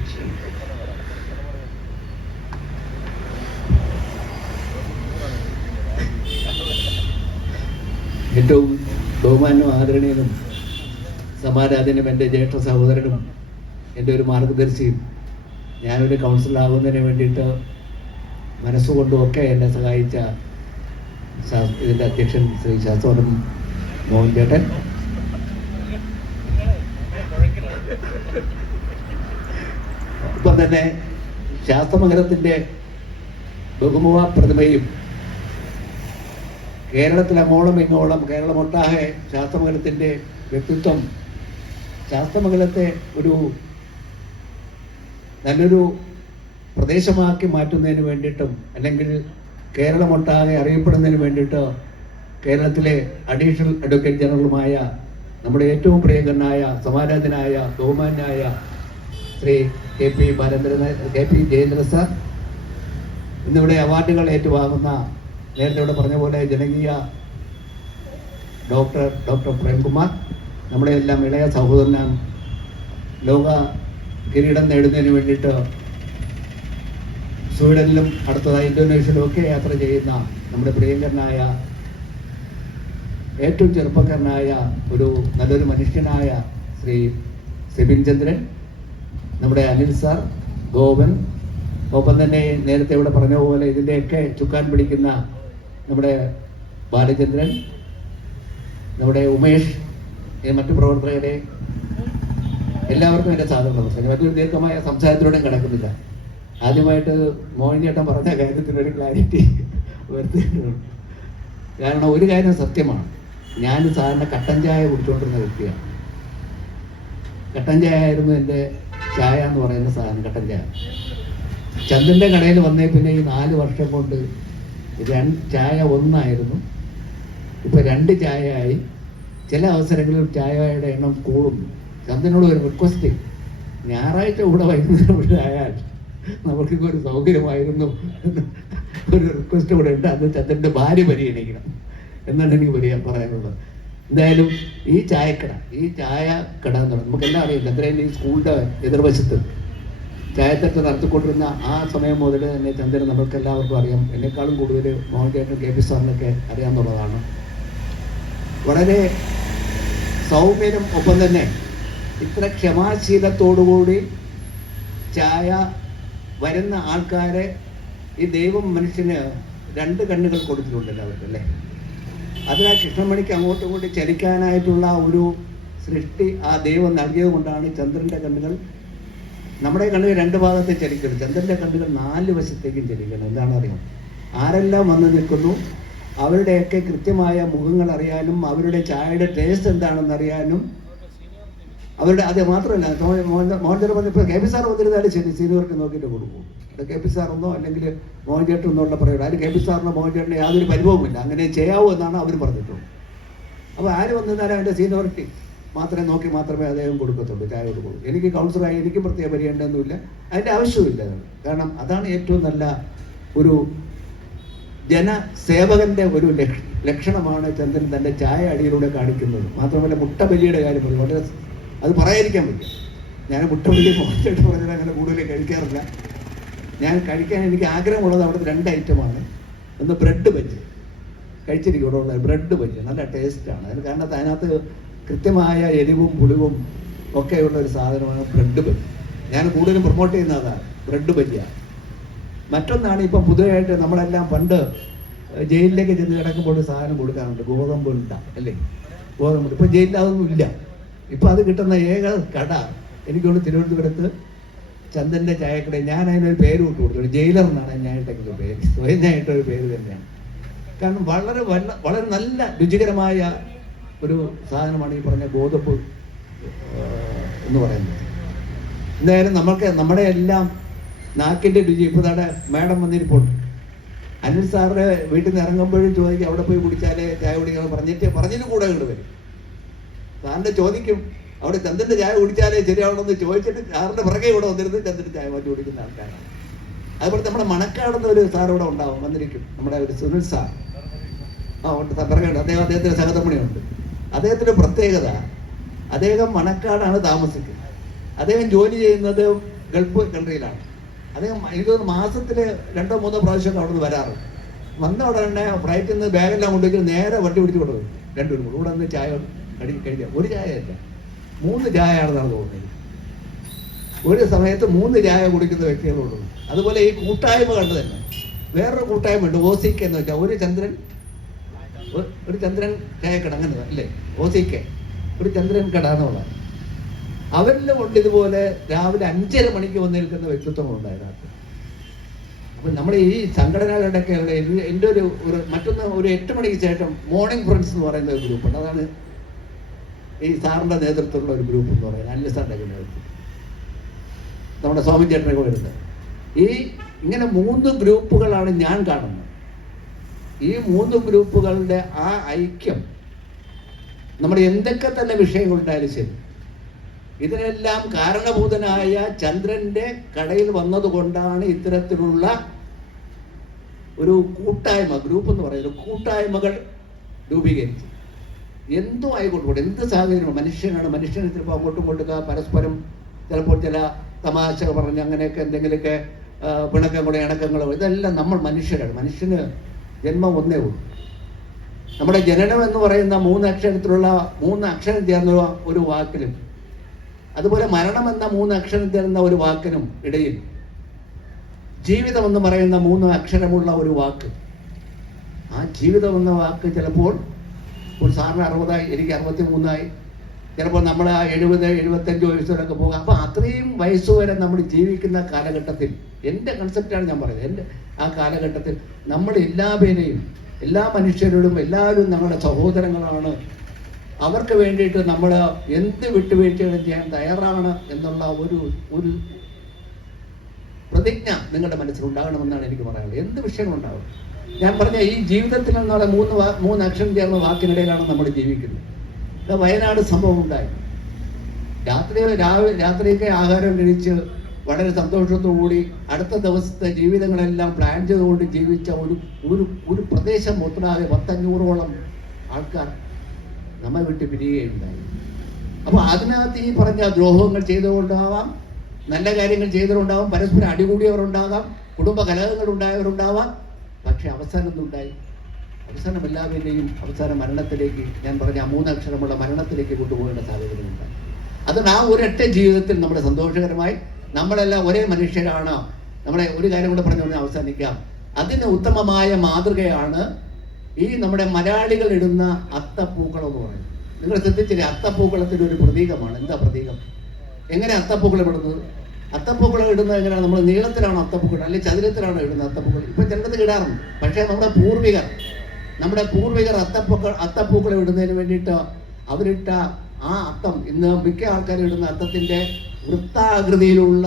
ഏറ്റവും ബഹുമാനും ആദരണീയനും സമാരാധനും എൻ്റെ ജ്യേഷ്ഠ സഹോദരനും എൻ്റെ ഒരു മാർഗദർശിയും ഞാനൊരു കൗൺസിലറാകുന്നതിന് വേണ്ടിയിട്ട് മനസ്സുകൊണ്ടും ഒക്കെ എന്നെ സഹായിച്ച ഇതിൻ്റെ അധ്യക്ഷൻ ശ്രീ ശാസ്ത്രം മോഹൻ ചേട്ടൻ, ഇപ്പം തന്നെ ശാസ്ത്രമംഗലത്തിൻ്റെ ബഹുമുഖ പ്രതിഭയും കേരളത്തിൽ അങ്ങോളം ഇങ്ങോളം കേരളമൊട്ടാകെ ശാസ്ത്രമംഗലത്തിൻ്റെ വ്യക്തിത്വം ശാസ്ത്രമംഗലത്തെ ഒരു നല്ലൊരു പ്രദേശമാക്കി മാറ്റുന്നതിന് വേണ്ടിയിട്ടും അല്ലെങ്കിൽ കേരളമൊട്ടാകെ അറിയപ്പെടുന്നതിന് വേണ്ടിയിട്ട് കേരളത്തിലെ അഡീഷണൽ അഡ്വക്കേറ്റ് ജനറലുമായ നമ്മുടെ ഏറ്റവും പ്രിയങ്കരനായ സമാരാധനായ ബഹുമാന്യായ Shri K P Jayendran sir ഇന്നിവിടെ അവാർഡുകൾ ഏറ്റുവാങ്ങുന്ന, നേരത്തെ ഇവിടെ പറഞ്ഞ പോലെ ജനകീയ ഡോക്ടർ പ്രേംകുമാർ, നമ്മുടെ എല്ലാം ഇളയ സഹോദരനാണ്, ലോക കിരീടം നേടുന്നതിന് വേണ്ടിയിട്ട് സ്വീഡനിലും അടുത്തതായി ഇന്തോനേഷ്യയിലും ഒക്കെ യാത്ര ചെയ്യുന്ന നമ്മുടെ പ്രിയങ്കരനായ ഏറ്റവും ചെറുപ്പക്കാരനായ ഒരു നല്ലൊരു മനുഷ്യനായ ശ്രീ സെബിൻ ചന്ദ്രൻ, നമ്മുടെ അനിൽ സാർ, ഗോപൻ, ഒപ്പം തന്നെ നേരത്തെ ഇവിടെ പറഞ്ഞ പോലെ ഇതിൻ്റെയൊക്കെ ചുക്കാൻ പിടിക്കുന്ന നമ്മുടെ ബാലചന്ദ്രൻ, നമ്മുടെ ഉമേഷ്, മറ്റു പ്രവർത്തകരെ എല്ലാവർക്കും എൻ്റെ സാധനം നമസ്കാരം. മറ്റൊരു ദീർഘമായ സംസാരത്തിലൂടെയും കിടക്കുന്നില്ല. ആദ്യമായിട്ട് മോഹൻ ചേട്ടൻ പറഞ്ഞ കാര്യത്തിനൊരു ക്ലാരിറ്റി വരുത്തിയിട്ടുണ്ട്. കാരണം ഒരു കാര്യം സത്യമാണ്, ഞാൻ സാധാരണ കട്ടൻ ചായ കുടിച്ചുകൊണ്ടിരുന്ന വ്യക്തിയാണ്. കട്ടൻ ചായ ആയിരുന്നു എൻ്റെ ചായ എന്ന് പറയുന്ന സാധനം, കട്ടൻ ചായ. ചന്ദ്രൻ്റെ കടയിൽ വന്നേ പിന്നെ ഈ 4 വർഷം കൊണ്ട് ചായ 1 ആയിരുന്നു, ഇപ്പൊ 2 ചായ ആയി. ചില അവസരങ്ങളിൽ ചായയുടെ എണ്ണം കൂടുന്നു. ചന്ദ്രനോട് ഒരു റിക്വസ്റ്റ്, ഞായറാഴ്ച കൂടെ വൈകുന്നേരം ഇവിടെ ആയാൽ നമുക്കിപ്പോൾ ഒരു സൗകര്യമായിരുന്നു, ഒരു റിക്വസ്റ്റ് കൂടെ ഉണ്ട്. അത് ചന്ദ്രൻ്റെ ഭാര്യ പരിഗണിക്കണം എന്നാണ് എനിക്ക് പറയാനുള്ളത്. എന്തായാലും ഈ ചായക്കട എന്ന് പറയുന്നത് നമുക്കെല്ലാം അറിയാം. ചന്ദ്രൻ ഈ സ്കൂളിൻ്റെ എതിർവശത്ത് ചായത്തട്ട് നടത്തിക്കൊണ്ടിരുന്ന ആ സമയം മുതൽ തന്നെ ചന്ദ്രൻ നമ്മൾക്ക് എല്ലാവർക്കും അറിയാം. എന്നെക്കാളും കൂടുതൽ മോഹൻ ചേട്ടൻ കെ പി സാറിനൊക്കെ അറിയാമെന്നുള്ളതാണ്. വളരെ സൗമ്യനും ഒപ്പം തന്നെ ഇത്ര ക്ഷമാശീലത്തോടുകൂടി ചായ വരുന്ന ആൾക്കാരെ ഈ ദൈവം മനുഷ്യന് 2 കണ്ണുകൾ കൊടുത്തിട്ടുണ്ടല്ലോ അവർക്കല്ലേ. അതിൽ ആ കൃഷ്ണമണിക്ക് അങ്ങോട്ടും ഇങ്ങോട്ടും ചലിക്കാനായിട്ടുള്ള ഒരു സൃഷ്ടി ആ ദൈവം നൽകിയത് കൊണ്ടാണ് ചന്ദ്രൻ്റെ കണ്ണുകൾ നമ്മുടെ കണ്ണുകൾ രണ്ട് ഭാഗത്തെ ചലിക്കണം. ചന്ദ്രൻ്റെ കണ്ണുകൾ 4 വശത്തേക്കും ചലിക്കണം. എന്താണെന്ന് അറിയാം, ആരെല്ലാം വന്ന് നിൽക്കുന്നു അവരുടെയൊക്കെ കൃത്യമായ മുഖങ്ങൾ അറിയാനും അവരുടെ ചായയുടെ ടേസ്റ്റ് എന്താണെന്ന് അറിയാനും അവരുടെ അത് മാത്രമല്ല. മോഹൻ ചേട്ടൻ പറഞ്ഞപ്പോൾ കെ പി സാർ വന്നിരുന്നാലും ശരി, സീനിയർക്ക് നോക്കിയിട്ട് കൊടുക്കും. കെ പി സാറെന്നോ അല്ലെങ്കിൽ മോഹൻ ചേട്ടൻ എന്നുള്ള പറയുന്നത്, അതിന് കെ പി സാറിനോ മോഹൻ ചേട്ടനോ യാതൊരു പരിഭവമില്ല, അങ്ങനെ ചെയ്യാവൂ എന്നാണ് അവർ പറഞ്ഞിട്ടുള്ളത്. അപ്പോൾ ആര് വന്നിരുന്നാലും അതിൻ്റെ സീനിയോറിറ്റി മാത്രമേ അദ്ദേഹം കൊടുക്കത്തുള്ളൂ, ചായ കൊടുക്കുള്ളൂ. എനിക്ക് കൗൺസിലറായി എനിക്ക് പ്രത്യേക പരിഗണനയൊന്നുമില്ല, അതിൻ്റെ ആവശ്യമില്ല. കാരണം അതാണ് ഏറ്റവും നല്ല ഒരു ജനസേവകന്റെ ഒരു ലക്ഷണമാണ് ചന്ദ്രൻ തൻ്റെ ചായ അടിയിലൂടെ കാണിക്കുന്നത്. മാത്രമല്ല മുട്ടബലിയുടെ കാര്യം പറഞ്ഞു, വളരെ അത് പറയാതിരിക്കാൻ പറ്റും. ഞാൻ മുട്ടബലി മോശമായിട്ട് പറഞ്ഞാൽ അങ്ങനെ കൂടുതൽ കഴിക്കാറില്ല. ഞാൻ കഴിക്കാൻ എനിക്ക് ആഗ്രഹമുള്ളത് അവിടുത്തെ 2 ഐറ്റമാണ്. ഒന്ന് ബ്രെഡ് ബജ്ജി കഴിച്ചിരിക്കും, ഇവിടെ ഉള്ള ബ്രെഡ് ബജ്ജി നല്ല ടേസ്റ്റാണ്. അതിന് കാരണം അതിനകത്ത് കൃത്യമായ എരിവും പുളിവും ഒക്കെയുള്ള ഒരു സാധനമാണ് ബ്രെഡ് ബജ്ജി. ഞാൻ കൂടുതലും പ്രൊമോട്ട് ചെയ്യുന്ന അതാണ്, ബ്രെഡ് ബജ്ജിയാണ്. മറ്റൊന്നാണ് ഇപ്പം പുതുതായിട്ട് നമ്മളെല്ലാം പണ്ട് ജയിലിലേക്ക് ചെന്ന് കിടക്കുമ്പോൾ ഒരു സാധനം കൊടുക്കാറുണ്ട്, ഗോതമ്പ് ഉണ്ട അല്ലേ, ഗോതമ്പ്. ഇപ്പം ജയിലിൽ അതൊന്നും ഇല്ല. ഇപ്പം അത് കിട്ടുന്ന ഏക കട എനിക്കൊണ്ട് തിരുവനന്തപുരത്ത് ചന്ദൻ്റെ ചായക്കട. ഞാൻ അതിനൊരു പേര് വിട്ടു കൊടുത്തു, ജയിലർ എന്നാണ് ഞാനിട്ടെങ്കിലും പേര്, സ്വയമായിട്ടൊരു പേര് തന്നെയാണ്. കാരണം വളരെ നല്ല രുചികരമായ ഒരു സാധനമാണ് ഈ പറഞ്ഞ ഗോതമ്പ് എന്ന് പറയുന്നത്. എന്തായാലും നമ്മുടെ എല്ലാം നാക്കിൻ്റെ രുചി. ഇപ്പോൾ തന്നെ മാഡം വന്നിരിപ്പുണ്ട്, അനിൽ സാറിൻ്റെ വീട്ടിൽ നിന്ന് ഇറങ്ങുമ്പോഴും ചോദിക്കും അവിടെ പോയി കുടിച്ചാലേ ചായ കുടിക്കണം പറഞ്ഞിട്ട് കൂടെ ഇങ്ങോട്ട് വരും. സാറിൻ്റെ ചോദിക്കും അവിടെ ചന്ദ്രൻ്റെ ചായ കുടിച്ചാലേ ശരിയാവണമെന്ന് ചോദിച്ചിട്ട് സാറിൻ്റെ പിറകെ ഇവിടെ വന്നിരുന്ന് ചന്ദ്രൻ്റെ ചായ മാറ്റി കുടിക്കുന്ന ആൾക്കാരാണ്. അതുപോലെ നമ്മുടെ മണക്കാടുന്ന ഒരു സാർ ഇവിടെ ഉണ്ടാവും, വന്നിരിക്കും, നമ്മുടെ ഒരു സുനിൽ സാർ. ഉണ്ട്, പിറകെയുണ്ട്. അദ്ദേഹത്തിന് സഹധമണിയുണ്ട്. അദ്ദേഹത്തിൻ്റെ പ്രത്യേകത, അദ്ദേഹം മണക്കാടാണ് താമസിക്കുന്നത്. അദ്ദേഹം ജോലി ചെയ്യുന്നത് ഗൾഫ് കൺട്രിയിലാണ്. അദ്ദേഹം എനിക്കൊന്ന് മാസത്തിൽ 2-3 പ്രാവശ്യമൊക്കെ അവിടെ നിന്ന് വരാറ്. വന്ന ഉടനെ ഫ്ലൈറ്റിൽ നിന്ന് ബാഗെല്ലാം കൊണ്ടുവയ്ക്കും, നേരെ വണ്ടി പിടിച്ച് കൊണ്ടുപോയി. 2 കൂടെ ഇവിടെ നിന്ന് ചായ കഴിക്കാം. ഒരു ചായയല്ല, 3 ചായയാണ് നടന്നു പോകുന്നത്. ഒരു സമയത്ത് 3 ചായ കുടിക്കുന്ന വ്യക്തികളുള്ളൂ. അതുപോലെ ഈ കൂട്ടായ്മ കണ്ടു തന്നെ വേറൊരു കൂട്ടായ്മ ഉണ്ട്, OCK എന്ന് വെച്ചാൽ ഒരു ചന്ദ്രൻ ചായക്കട, അങ്ങനെ അല്ലേ, OCK ഒരു ചന്ദ്രൻ കട എന്നുള്ള. അവരിലും ഉണ്ട് ഇതുപോലെ രാവിലെ 5:30 മണിക്ക് വന്ന് നിൽക്കുന്ന വ്യക്തിത്വങ്ങളുണ്ടായിരുന്നു. അപ്പം നമ്മുടെ ഈ സംഘടനകളുടെയൊക്കെ എൻ്റെ ഒരു മറ്റൊന്ന് ഒരു 8 മണിക്ക് ശേഷം മോർണിംഗ് ഫ്രണ്ട്സ് എന്ന് പറയുന്ന ഒരു ഗ്രൂപ്പുണ്ട്. അതാണ് ഈ സാറിൻ്റെ നേതൃത്വമുള്ള ഒരു ഗ്രൂപ്പ് എന്ന് പറയുന്നത്, അനിൽ സാറിൻ്റെ നേതൃത്വം, നമ്മുടെ സ്വാമി ചേട്ടനൊക്കെ വരുന്നത്. ഇങ്ങനെ 3 ഗ്രൂപ്പുകളാണ് ഞാൻ കാണുന്നത്. ഈ 3 ഗ്രൂപ്പുകളുടെ ആ ഐക്യം നമ്മുടെ എന്തൊക്കെ തന്നെ വിഷയങ്ങളുണ്ടായാലും ശരി, ഇതിനെല്ലാം കാരണഭൂതനായ ചന്ദ്രന്റെ കടയിൽ വന്നതുകൊണ്ടാണ് ഇത്തരത്തിലുള്ള ഒരു കൂട്ടായ്മ, ഗ്രൂപ്പ് എന്ന് പറയുന്നത്, കൂട്ടായ്മകൾ രൂപീകരിച്ചു. എന്തും ആയിക്കോട്ടെ, എന്ത് സാഹചര്യമാണ്, മനുഷ്യന് ചിലപ്പോൾ അങ്ങോട്ടും ഇങ്ങോട്ടും പരസ്പരം ചിലപ്പോൾ ചില തമാശ പറഞ്ഞ് അങ്ങനെയൊക്കെ എന്തെങ്കിലുമൊക്കെ പിണക്കങ്ങളോ ഇണക്കങ്ങളോ, ഇതെല്ലാം നമ്മൾ മനുഷ്യരാണ്. മനുഷ്യന് ജന്മം ഒന്നേ ഉള്ളൂ. നമ്മുടെ ജനനം എന്ന് പറയുന്ന 3 അക്ഷരത്തിലുള്ള 3 അക്ഷരം ചേർന്ന ഒരു വാക്കിലും, അതുപോലെ മരണം എന്ന 3 അക്ഷരം ചേർന്ന ഒരു വാക്കിനും ഇടയിൽ ജീവിതം എന്ന് പറയുന്ന 3 അക്ഷരമുള്ള ഒരു വാക്ക്. ആ ജീവിതം എന്ന വാക്ക് ചിലപ്പോൾ ഒരു സാറിന് 60ആയി, എനിക്ക് 63ആയി, ചിലപ്പോൾ നമ്മൾ ആ 70-75 വയസ്സുവരെയൊക്കെ പോകാം. അപ്പം അത്രയും വയസ്സ് വരെ നമ്മൾ ജീവിക്കുന്ന കാലഘട്ടത്തിൽ, എൻ്റെ കൺസെപ്റ്റാണ് ഞാൻ പറയുന്നത്, എൻ്റെ ആ കാലഘട്ടത്തിൽ നമ്മൾ എല്ലാ മനുഷ്യരോടും എല്ലാവരും നമ്മുടെ സഹോദരങ്ങളാണ്. അവർക്ക് വേണ്ടിയിട്ട് നമ്മൾ എന്ത് വിട്ടുവീഴ്ചകളും ചെയ്യാൻ തയ്യാറാണ് എന്നുള്ള ഒരു പ്രതിജ്ഞ നിങ്ങളുടെ മനസ്സിലുണ്ടാകണമെന്നാണ് എനിക്ക് പറയാനുള്ളത്. എന്ത് വിഷയങ്ങളുണ്ടാകും, ഞാൻ പറഞ്ഞ ഈ ജീവിതത്തിൽ എന്നുള്ള 3 അക്ഷരം ചേർന്ന വാക്കിനിടയിലാണ് നമ്മൾ ജീവിക്കുന്നത്. വയനാട് സംഭവം ഉണ്ടായി. രാത്രിയൊക്കെ ആഹാരം കഴിച്ച് വളരെ സന്തോഷത്തോടുകൂടി അടുത്ത ദിവസത്തെ ജീവിതങ്ങളെല്ലാം പ്ലാൻ ചെയ്തുകൊണ്ട് ജീവിച്ച ഒരു പ്രദേശം മൊത്തമാകെ 500-ഓളം ആൾക്കാർ നമ്മെ വിട്ട് പിരിയുകയുണ്ടായി. അപ്പോൾ അതിനകത്ത് ഈ പറഞ്ഞ ദ്രോഹങ്ങൾ ചെയ്തുകൊണ്ടാവാം, നല്ല കാര്യങ്ങൾ ചെയ്തവരുണ്ടാവാം, പരസ്പരം അടികൂടിയവരുണ്ടാകാം, കുടുംബ കലഹങ്ങളുണ്ടായവരുണ്ടാവാം. പക്ഷെ അവസാനം എന്തുണ്ടായി? അവസാനം എല്ലാവരുടെയും അവസാന മരണത്തിലേക്ക്, ഞാൻ പറഞ്ഞ 3 അക്ഷരമുള്ള മരണത്തിലേക്ക് കൊണ്ടുപോകേണ്ട സാഹചര്യമുണ്ടായി. അതുകൊണ്ട് ആ ഒരൊറ്റ ജീവിതത്തിൽ നമ്മുടെ സന്തോഷകരമായി നമ്മളെല്ലാം ഒരേ മനുഷ്യരാണ്. നമ്മളെ ഒരു കാര്യം കൂടെ പറഞ്ഞു അവസാനിക്കാം. അതിന് ഉത്തമമായ മാതൃകയാണ് ഈ നമ്മുടെ മലയാളികൾ ഇടുന്ന അത്തപ്പൂക്കളം എന്ന് പറയുന്നത്. നിങ്ങൾ ശ്രദ്ധിച്ചില്ലേ, അത്തപ്പൂക്കളത്തിൻ്റെ ഒരു പ്രതീകമാണ്. എന്താ പ്രതീകം? എങ്ങനെ അത്തപ്പൂക്കളം ഇടുന്നത്? അത്തപ്പൂക്കളം ഇടുന്നത് എങ്ങനെയാണ്? നമ്മൾ നീളത്തിലാണോ അത്തപ്പൂക്കൾ അല്ലെങ്കിൽ ചതുരത്തിലാണോ ഇടുന്നത് അത്തപ്പൂക്കൾ? ഇപ്പം ചിലടത്ത് ഇടാറുണ്ട്. പക്ഷേ നമ്മുടെ പൂർവികർ അത്തപ്പൂക്കളം ഇടുന്നതിന് വേണ്ടിയിട്ട് അവരിട്ട ആ അത്തം ഇന്ന് മിക്ക ആൾക്കാരും ഇടുന്ന അത്തത്തിൻ്റെ വൃത്താകൃതിയിലുള്ള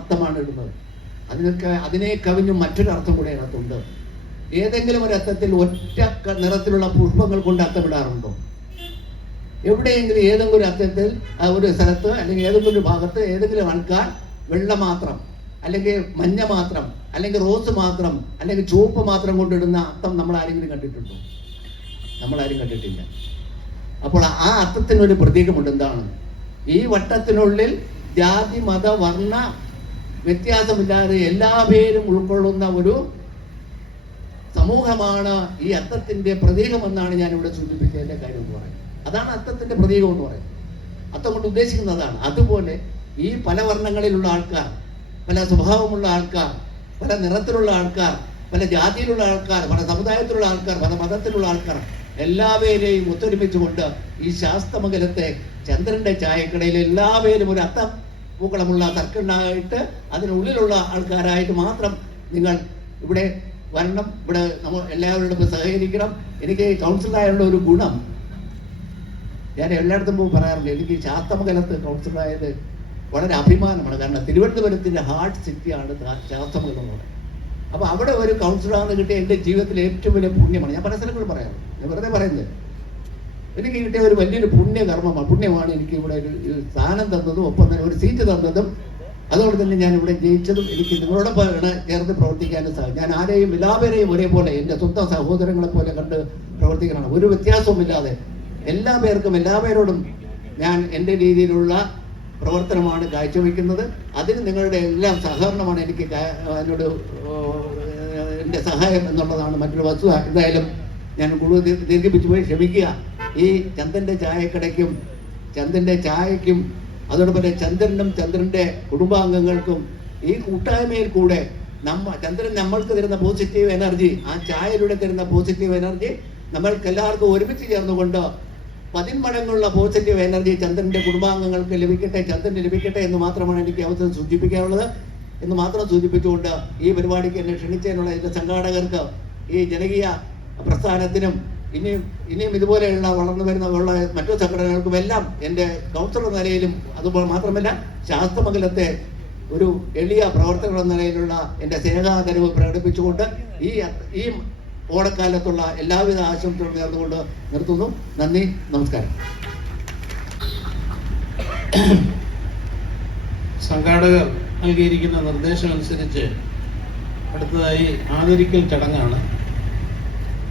അത്തമാണ് ഇടുന്നത്. അതിനെ കവിഞ്ഞും മറ്റൊരു അർത്ഥം കൂടെ അതിനകത്തുണ്ട്. ഏതെങ്കിലും ഒരു അത്തത്തിൽ ഒറ്റ നിറത്തിലുള്ള പുഷ്പങ്ങൾ കൊണ്ട് അത്തമിടാറുണ്ടോ? എവിടെയെങ്കിലും ഏതെങ്കിലും ഒരു അത്തത്തിൽ ഒരു സ്ഥലത്ത് അല്ലെങ്കിൽ ഏതെങ്കിലും ഒരു ഭാഗത്ത് ഏതെങ്കിലും ആൾക്കാർ വെള്ള മാത്രം അല്ലെങ്കിൽ മഞ്ഞ മാത്രം അല്ലെങ്കിൽ റോസ് മാത്രം അല്ലെങ്കിൽ ചുവപ്പ് മാത്രം കൊണ്ടിടുന്ന അത്തം നമ്മൾ ആരെങ്കിലും കണ്ടിട്ടുണ്ടോ? നമ്മളാരും കണ്ടിട്ടില്ല. അപ്പോൾ ആ അത്തത്തിനൊരു പ്രതീകമുണ്ട്. എന്താണ്? ഈ വട്ടത്തിനുള്ളിൽ ജാതി മത വർണ്ണ വ്യത്യാസമില്ലാതെ എല്ലാ പേരും ഉൾക്കൊള്ളുന്ന ഒരു സമൂഹമാണ് ഈ അത്തത്തിന്റെ പ്രതീകമെന്നാണ് ഞാൻ ഇവിടെ സൂചിപ്പിച്ചതിന്റെ കാര്യം എന്ന് പറയുന്നത്. അതാണ് അത്തത്തിന്റെ പ്രതീകം എന്ന് പറയുന്നത്. അത്തം കൊണ്ട് ഉദ്ദേശിക്കുന്നതാണ്. അതുപോലെ ഈ പല വർണ്ണങ്ങളിലുള്ള ആൾക്കാർ, പല സ്വഭാവമുള്ള ആൾക്കാർ, പല നിറത്തിലുള്ള ആൾക്കാർ, പല ജാതിയിലുള്ള ആൾക്കാർ, പല സമുദായത്തിലുള്ള ആൾക്കാർ, പല മതത്തിലുള്ള ആൾക്കാർ എല്ലാവരെയും ഒത്തൊരുമിച്ചുകൊണ്ട് ഈ ശാസ്തമംഗലത്തെ ചന്ദ്രന്റെ ചായക്കടയിൽ എല്ലാവരും ഒരു അത്തം പൂക്കളമുള്ള സർക്കിളിനായിട്ട് അതിനുള്ളിലുള്ള ആൾക്കാരായിട്ട് മാത്രം നിങ്ങൾ ഇവിടെ വരണം. ഇവിടെ നമ്മൾ എല്ലാവരോടും സഹകരിക്കണം. എനിക്ക് കൗൺസിലറായുള്ള ഒരു ഗുണം ഞാൻ എല്ലായിടത്തും പോയി പറയാറുണ്ട്. എനിക്ക് ശാസ്തമംഗലത്ത് കൗൺസിലറായത് വളരെ അഭിമാനമാണ്. കാരണം തിരുവനന്തപുരത്തിൻ്റെ ഹാർട്ട് സിറ്റിയാണ് ശാസ്തമംഗലം എന്ന് പറയുന്നത്. അപ്പോൾ അവിടെ ഒരു കൗൺസിലറാണ് കിട്ടിയ എൻ്റെ ജീവിതത്തിലെ ഏറ്റവും വലിയ പുണ്യമാണ്. ഞാൻ പല സ്ഥലങ്ങളും പറയാറുണ്ട്, ഞാൻ വെറുതെ പറയുന്നത്. എനിക്ക് കിട്ടിയ ഒരു വലിയൊരു പുണ്യമാണ് എനിക്ക് ഇവിടെ ഒരു സ്ഥാനം തന്നതും ഒപ്പം തന്നെ ഒരു സീറ്റ് തന്നതും. അതുകൊണ്ട് തന്നെ ഞാൻ ഇവിടെ ജയിച്ചതും എനിക്ക് നിങ്ങളോടൊപ്പം ചേർന്ന് പ്രവർത്തിക്കാനും സാധിക്കും. ഞാൻ ആരെയും എല്ലാവരെയും ഒരേപോലെ എൻ്റെ സ്വന്തം സഹോദരങ്ങളെ പോലെ കണ്ട് പ്രവർത്തിക്കണം. ഒരു വ്യത്യാസവുമില്ലാതെ എല്ലാ പേർക്കും എല്ലാവരോടും ഞാൻ എൻ്റെ രീതിയിലുള്ള പ്രവർത്തനമാണ് കാഴ്ചവെക്കുന്നത്. അതിന് നിങ്ങളുടെ എല്ലാം സഹകരണമാണ് എനിക്ക് അതിനോട് എൻ്റെ സഹായം എന്നുള്ളതാണ് മറ്റൊരു വസ്തുത. എന്തായാലും ഞാൻ കൂടുതൽ ദീർഘിപ്പിച്ചു പോയി ക്ഷമിക്കുക. ഈ ചന്ദ്രൻ്റെ ചായക്കടയ്ക്കും ചന്ദ്രൻ്റെ ചായയ്ക്കും അതോടൊപ്പം ചന്ദ്രനും ചന്ദ്രൻ്റെ കുടുംബാംഗങ്ങൾക്കും ഈ കൂട്ടായ്മയിൽ കൂടെ ചന്ദ്രൻ നമ്മൾക്ക് തരുന്ന പോസിറ്റീവ് എനർജി, ആ ചായയിലൂടെ തരുന്ന പോസിറ്റീവ് എനർജി നമ്മൾക്ക് എല്ലാവർക്കും ഒരുമിച്ച് ചേർന്നുകൊണ്ട് 10 മടങ്ങുള്ള പോസിറ്റീവ് എനർജി ചന്ദ്രൻ്റെ കുടുംബാംഗങ്ങൾക്ക് ലഭിക്കട്ടെ, ചന്ദ്രന് ലഭിക്കട്ടെ എന്ന് മാത്രമാണ് എനിക്ക് അവസരം സൂചിപ്പിക്കാനുള്ളത്. എന്ന് മാത്രം സൂചിപ്പിച്ചുകൊണ്ട് ഈ പരിപാടിക്ക് എന്നെ ക്ഷണിച്ചതിനുള്ള എൻ്റെ സംഘാടകർക്ക്, ഈ ജനകീയ പ്രസ്ഥാനത്തിനും ഇനിയും ഇതുപോലെയുള്ള വളർന്നു വരുന്ന മറ്റു സംഘടനകൾക്കും എല്ലാം എൻ്റെ കൗൺസിലർ നിലയിലും അതുപോലെ മാത്രമല്ല ശാസ്തമംഗലത്തെ ഒരു എളിയ പ്രവർത്തകർ എന്ന നിലയിലുള്ള എൻ്റെ സ്നേഹാദരവ് പ്രകടിപ്പിച്ചുകൊണ്ട് ഈ ഓണക്കാലത്തുള്ള എല്ലാവിധ ആശംസകളും നേർന്നുകൊണ്ട് നിർത്തുന്നു. നന്ദി, നമസ്കാരം. സംഘാടകർ നൽകിയിരിക്കുന്ന നിർദ്ദേശം അനുസരിച്ച് അടുത്തതായി ആദരിക്കൽ ചടങ്ങാണ്.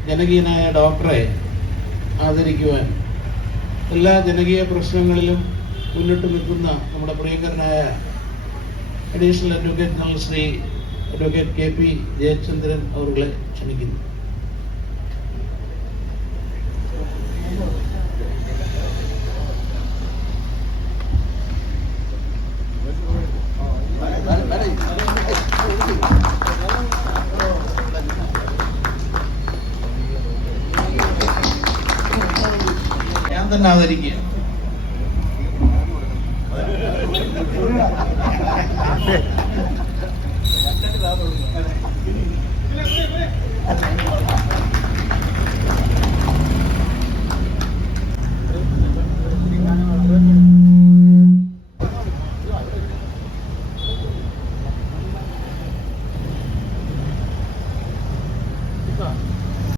ജനകീയനായ ഡോക്ടറെ ആദരിക്കുവാൻ എല്ലാ ജനകീയ പ്രശ്നങ്ങളിലും മുന്നിട്ട് നിൽക്കുന്ന നമ്മുടെ പ്രിയങ്കരനായ additional advocate general Shri advocate KP Jayachandran അവരെ ക്ഷണിക്കുന്നു. ഞാൻ തന്നെ ആദരിക്കുക.